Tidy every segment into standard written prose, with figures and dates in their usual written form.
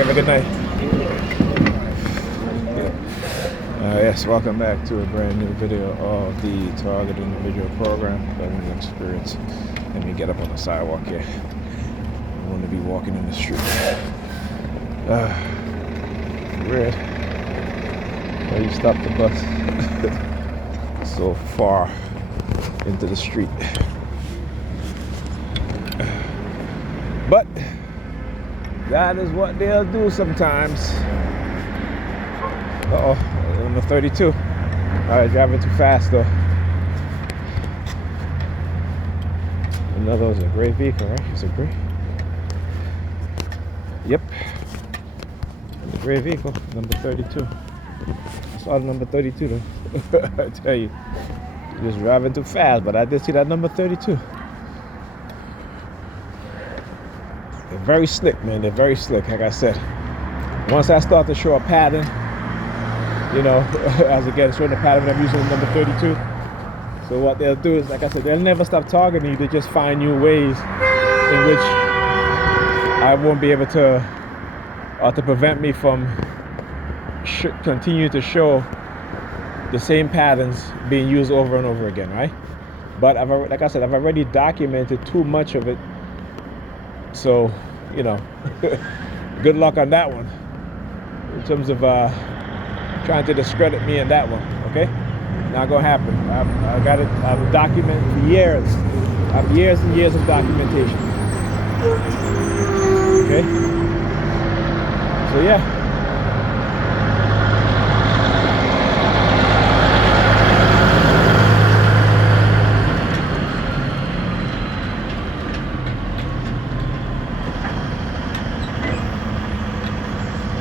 You have a good night. Yes, welcome back to a brand new video of the Targeted Individual Program, Learning Experience. Let me get up on the sidewalk here. I want to be walking in the street. Weird. Why you stop the bus so far into the street? But that is what they'll do sometimes. Uh-oh, number 32. All right, driving too fast though. Another was a gray vehicle, right? It's a gray. Yep. It's a gray vehicle, number 32. I saw the number 32 though. I tell you, just driving too fast, but I did see that number 32. They're very slick, man. They're very slick, like I said. Once I start to show a pattern, you know, as again, showing the pattern, I'm using the number 32. So what they'll do is, like I said, they'll never stop targeting you. They just find new ways in which I won't be able to, or to prevent me from continue to show the same patterns being used over and over again, right? But like I said, I've already documented too much of it. So, you know, good luck on that one in terms of trying to discredit me in that one, okay? Not gonna happen. I got it. I've documented for years. I have years and years of documentation. Okay? So yeah.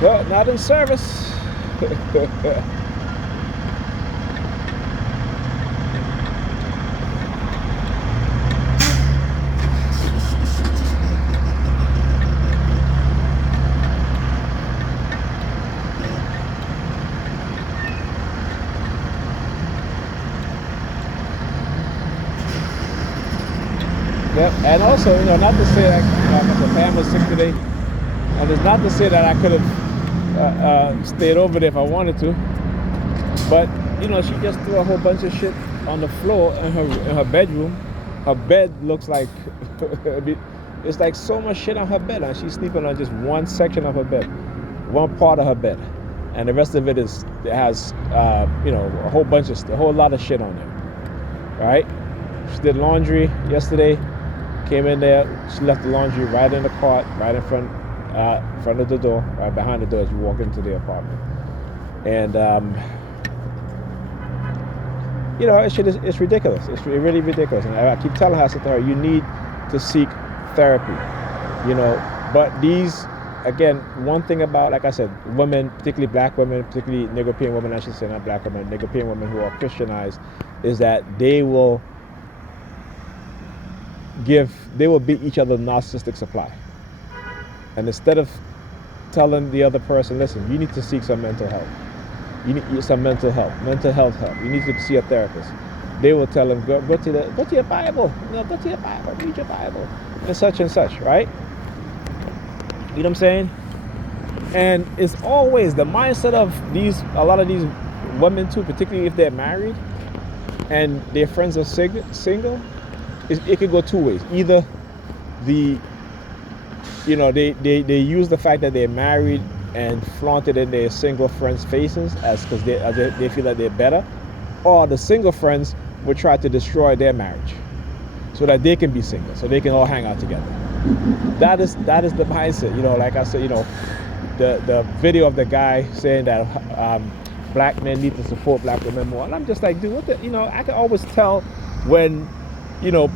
Well, not in service. Yep. And also, you know, not to say that the Pam was sick today, and it's not to say that I could have stayed over there if I wanted to, but you know, she just threw a whole bunch of shit on the floor in her bedroom. Her bed looks like it's like so much shit on her bed, and she's sleeping on just one section of her bed, one part of her bed, and the rest of it has you know, a whole lot of shit on there. Right? She did laundry yesterday. Came in there. She left the laundry right in the cart, right in front of the door, right behind the door as you walk into the apartment. And you know, it's ridiculous. It's really ridiculous. And I keep telling her, I said to her, you need to seek therapy. You know, but these, again, one thing about, like I said, women, particularly black women, particularly Negropean women, I should say, not black women, Negropean women who are Christianized, is that they will beat each other narcissistic supply. And instead of telling the other person, listen, you need to seek some mental health. You need some mental health help. You need to see a therapist. They will tell them, go to your Bible. You know, go to your Bible, read your Bible, and such, right? You know what I'm saying? And it's always the mindset of a lot of these women too, particularly if they're married and their friends are single. It could go two ways. Either they use the fact that they're married and flaunt it in their single friends' faces because they feel that they're better, or the single friends would try to destroy their marriage so that they can be single, so they can all hang out together. That is the mindset. You know, like I said, you know, the video of the guy saying that black men need to support black women more, and I'm just like, dude, you know, I can always tell when, you know,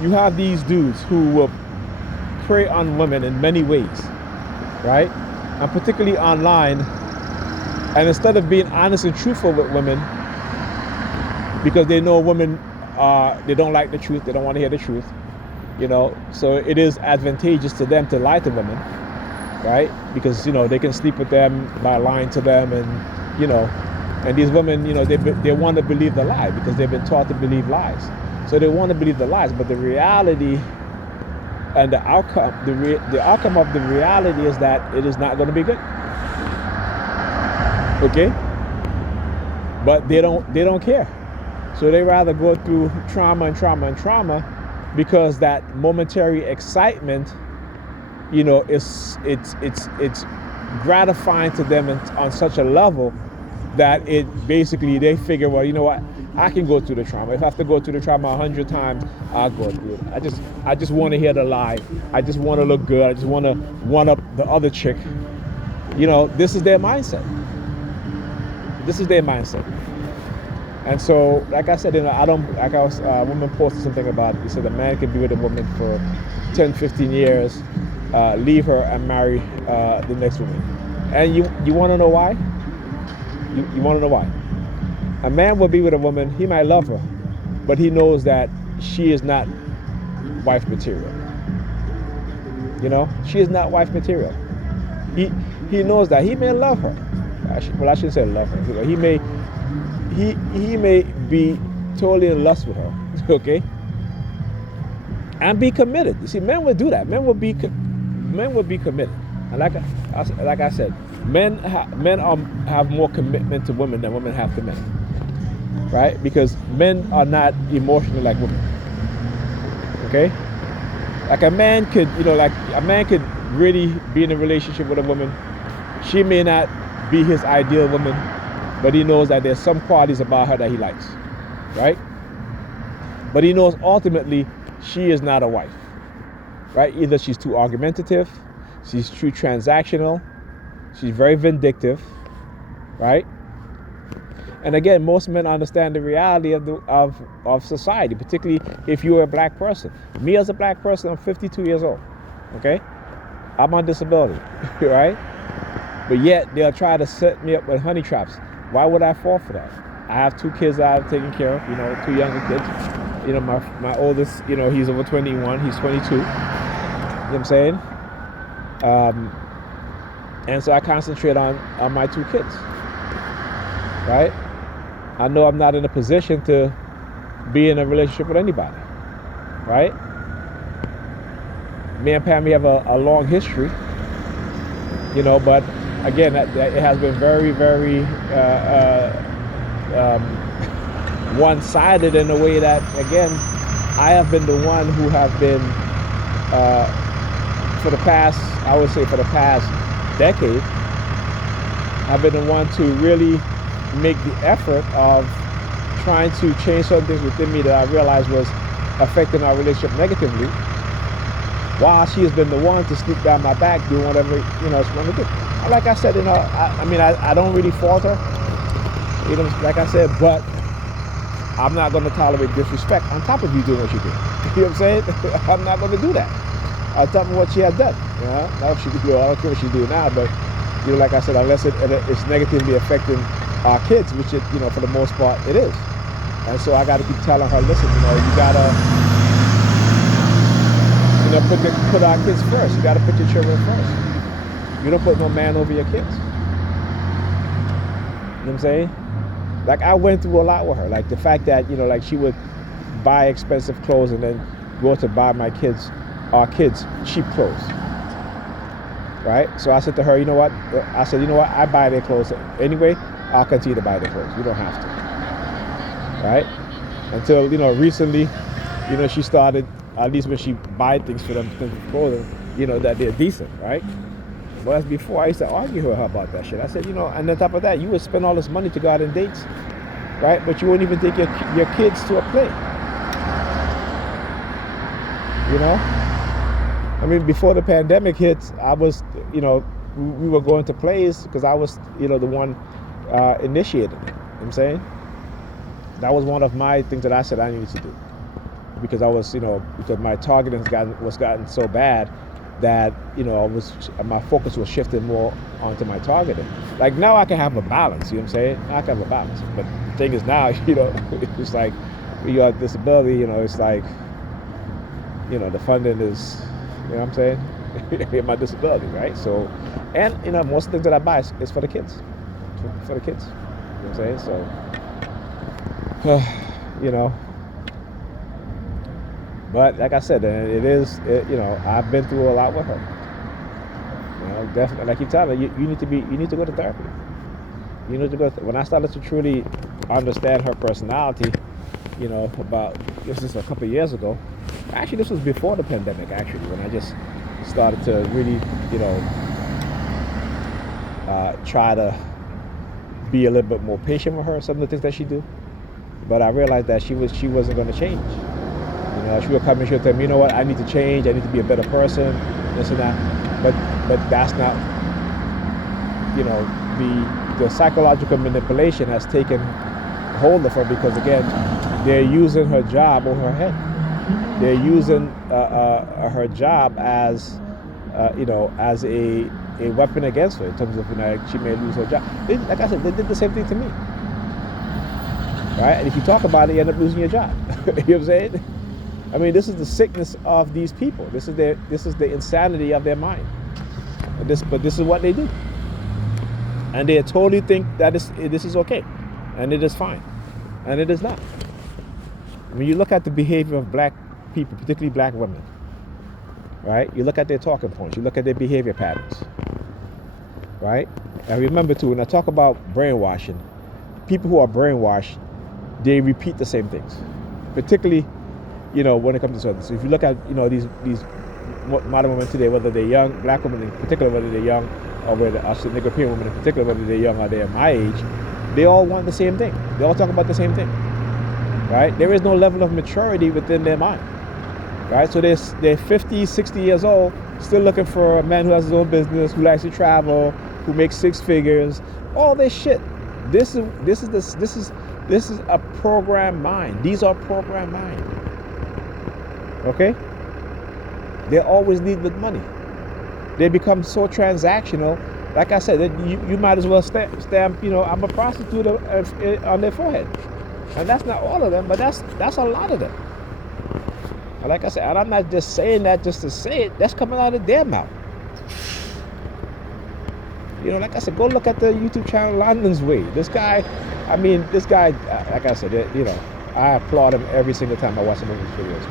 you have these dudes who will prey on women in many ways, right? And particularly online. And instead of being honest and truthful with women, because they know women, they don't like the truth, they don't want to hear the truth, you know, so it is advantageous to them to lie to women, right? Because, you know, they can sleep with them by lying to them, and, you know, and these women, you know, they want to believe the lie because they've been taught to believe lies. So they want to believe the lies, but the reality and the outcome of the reality is that it is not going to be good. Okay, but they don't care, so they rather go through trauma and trauma and trauma, because that momentary excitement, it's gratifying to them on such a level that it basically, they figure, well, you know what, I can go through the trauma. If I have to go through the trauma 100 times, I'll go through it. I just want to hear the lie. I just want to look good. I just want to one up the other chick. This is their mindset. This is their mindset. And so, like I said, I don't, like I was, a woman posted something about, he said a man can be with a woman for 10, 15 years, leave her and marry the next woman. And you want to know why? You want to know why? A man will be with a woman, he might love her, but he knows that she is not wife material. She is not wife material. He knows that. He may love her. I shouldn't say love her. He may be totally in lust with her, okay? And be committed. You see, men would do that. Men would be committed. And like I said, men have more commitment to women than women have to men, right? Because men are not emotional like women. Okay, like a man could really be in a relationship with a woman. She may not be his ideal woman, but he knows that there's some qualities about her that he likes, right? But he knows ultimately she is not a wife, right? Either she's too argumentative, she's too transactional, she's very vindictive, right? And again, most men understand the reality of society, particularly if you're a black person. Me as a black person, I'm 52 years old, okay? I'm on disability, right? But yet they'll try to set me up with honey traps. Why would I fall for that? I have 2 kids that I've taken care of, 2 younger kids. My oldest, he's over 21, he's 22. You know what I'm saying? And so I concentrate on my 2 kids, right? I know I'm not in a position to be in a relationship with anybody, right? Me and Pammy have a long history, but again, it has been very, very one-sided in a way that, again, I have been the one who have been, for the past decade, I've been the one to really make the effort of trying to change some things within me that I realized was affecting our relationship negatively, while she has been the one to sneak down my back doing whatever she wanted to do. Like I said, I don't really fault her, like I said, but I'm not going to tolerate disrespect on top of you doing what you do. You know what I'm saying? I'm not going to do that on top of what she had done. Now I don't care what she do now, but like I said, unless it's negatively affecting our kids, which for the most part it is. And so I got to keep telling her, listen, you gotta, put our kids first. You gotta put your children first. You don't put no man over your kids. You know what I'm saying? Like, I went through a lot with her. Like the fact that, she would buy expensive clothes and then go to buy our kids cheap clothes. Right? So I said to her, you know what? I buy their clothes anyway. I'll continue to buy their clothes. You don't have to. Right? Until, recently, she started, at least when she buy things for them, clothing, that they're decent, right? But as before, I used to argue with her about that shit. I said, and on top of that, you would spend all this money to go out on dates, right? But you wouldn't even take your kids to a play. Before the pandemic hit, I was, we were going to plays because I was, the one initiated it. You know what I'm saying? That was one of my things that I said I needed to do. Because I was, because my targeting was gotten so bad that, my focus was shifting more onto my targeting. Like, now I can have a balance, you know what I'm saying? Now I can have a balance. But the thing is now, it's like, when you have disability, it's like, the funding is, you know what I'm saying? My disability, right? So, and, most of the things that I buy is for the kids. For the kids. You know what I'm saying? So, But like I said, I've been through a lot with her. Definitely, like you tell her, you need to go to therapy. You need to go. When I started to truly understand her personality, about this is a couple of years ago. Actually, this was before the pandemic. Actually, when I just started to really, try to be a little bit more patient with her. Some of the things that she do, but I realized that she wasn't going to change. She would come and she would tell me, you know what, I need to change. I need to be a better person. This and that. But that's not, the psychological manipulation has taken hold of her because again, they're using her job over her head. They're using her job as, as a weapon against her in terms of, she may lose her job. Like I said, they did the same thing to me. Right? And if you talk about it, you end up losing your job. You know what I'm saying? I mean, this is the sickness of these people. This is the insanity of their mind. But this is what they do. And they totally think that this is okay. And it is fine. And it is not. When you look at the behavior of black people, particularly black women, right? You look at their talking points. You look at their behavior patterns, right? And remember too, when I talk about brainwashing, people who are brainwashed, they repeat the same things, particularly, when it comes to certain. So if you look at, these modern women today, whether they're young, black women in particular, whether they're young, or whether Nigerian women in particular, whether they're young or they're my age, they all want the same thing. They all talk about the same thing, right? There is no level of maturity within their mind, right? So they're 50, 60 years old, still looking for a man who has his own business, who likes to travel, who makes six figures, all this shit. This is a programmed mind. These are programmed mind. Okay? They always lead with money. They become so transactional. Like I said, you might as well stamp, I'm a prostitute on their forehead. And that's not all of them, but that's a lot of them. And like I said, and I'm not just saying that just to say it. That's coming out of their mouth. Like I said, go look at the YouTube channel London's Way. This guy, like I said, I applaud him every single time I watch some of his videos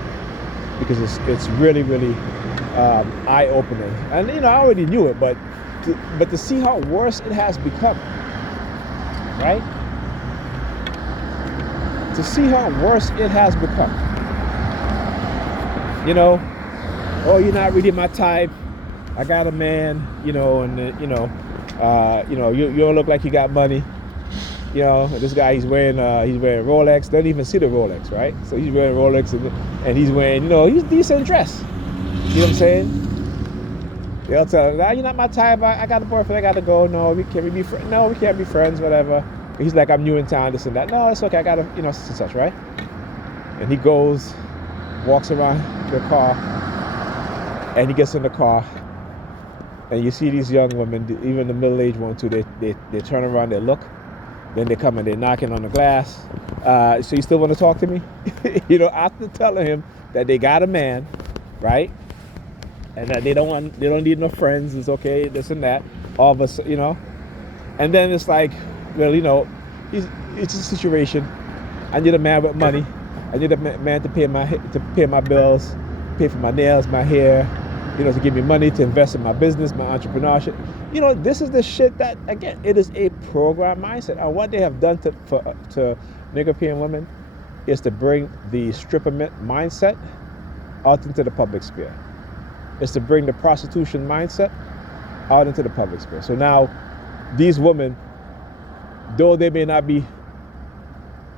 because it's really, really eye-opening. And I already knew it, but to see how worse it has become, right? To see how worse it has become. Oh, you're not really my type. I got a man, you don't look like you got money. This guy, he's wearing Rolex. Don't even see the Rolex, right? So he's wearing Rolex and he's wearing, he's decent dress. You know what I'm saying? They'll tell him, you're not my type. I got a boyfriend. I got to go. No, can we be friends? No, we can't be friends, whatever. He's like, I'm new in town, this and that. No, it's okay. I got to, such and such, right? And he goes, walks around the car, and he gets in the car. And you see these young women, even the middle-aged ones too, they turn around, they look, then they come and they're knocking on the glass. So you still want to talk to me? After telling him that they got a man, right? And that they don't need no friends, it's okay, this and that. All of us, And then it's like, well, it's a situation. I need a man with money. I need a man to pay my bills, pay for my nails, my hair, to give me money to invest in my business, my entrepreneurship. This is the shit that, again, it is a program mindset. And what they have done to Nigerian women is to bring the stripper mindset out into the public sphere. It's to bring the prostitution mindset out into the public sphere. So now, these women, though they may not be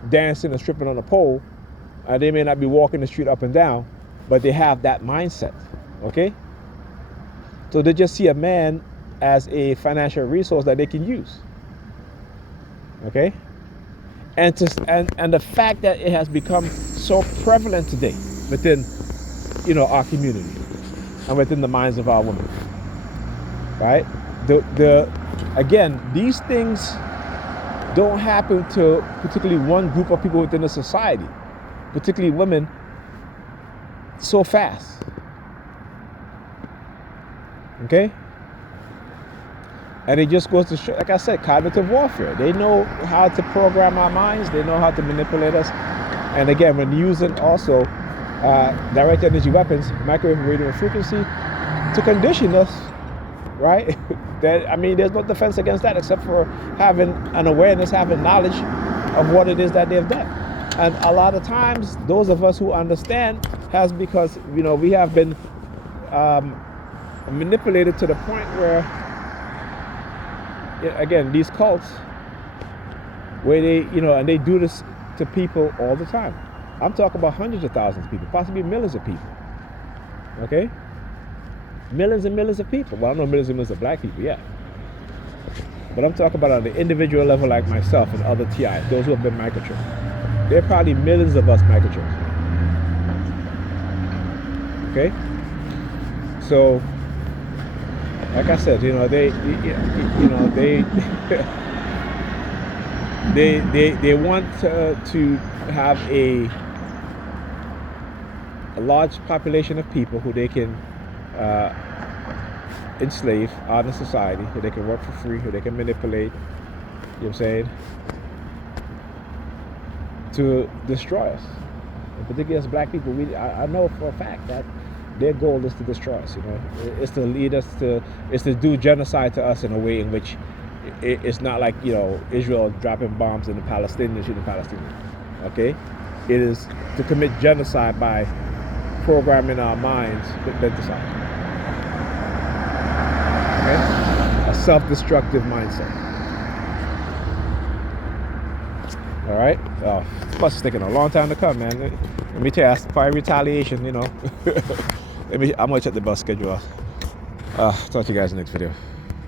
dancing and stripping on a pole, they may not be walking the street up and down, but they have that mindset, okay? So they just see a man as a financial resource that they can use, okay? And the fact that it has become so prevalent today within, our community and within the minds of our women, right? Again, these things don't happen to particularly one group of people within the society, particularly women, so fast. Okay? And it just goes to show, like I said, cognitive warfare. They know how to program our minds. They know how to manipulate us. And again, when using also direct energy weapons, microwave radio frequency, to condition us, right? That, I mean, there's no defense against that except for having an awareness, having knowledge of what it is that they've done. And a lot of times, those of us who understand has because, you know, we have been manipulated to the point where, again, these cults, where they, you know, and they do this to people all the time. I'm talking about hundreds of thousands of people, possibly millions of people. Okay? Millions and millions of people. Well, I know millions and millions of black people, yeah. But I'm talking about on the individual level like myself and other TIs, those who have been microchipped. There are probably millions of us microchipped. Okay? So, like I said, you know, they they want to have a large population of people who they can enslave out in society, who they can work for free, who they can manipulate, you know what I'm saying, to destroy us. In particular as black people, I know for a fact that their goal is to destroy us, you know. It's to lead us to, it's to do genocide to us in a way in which it's not like, you know, Israel dropping bombs in the Palestinians shooting Palestinians, okay? It is to commit genocide by programming our minds with menticide, okay? A self-destructive mindset. All right? Oh, plus it's taking a long time to come, man. Let me tell you, that's probably retaliation, you know. I'm gonna check the bus schedule. Talk to you guys in the next video.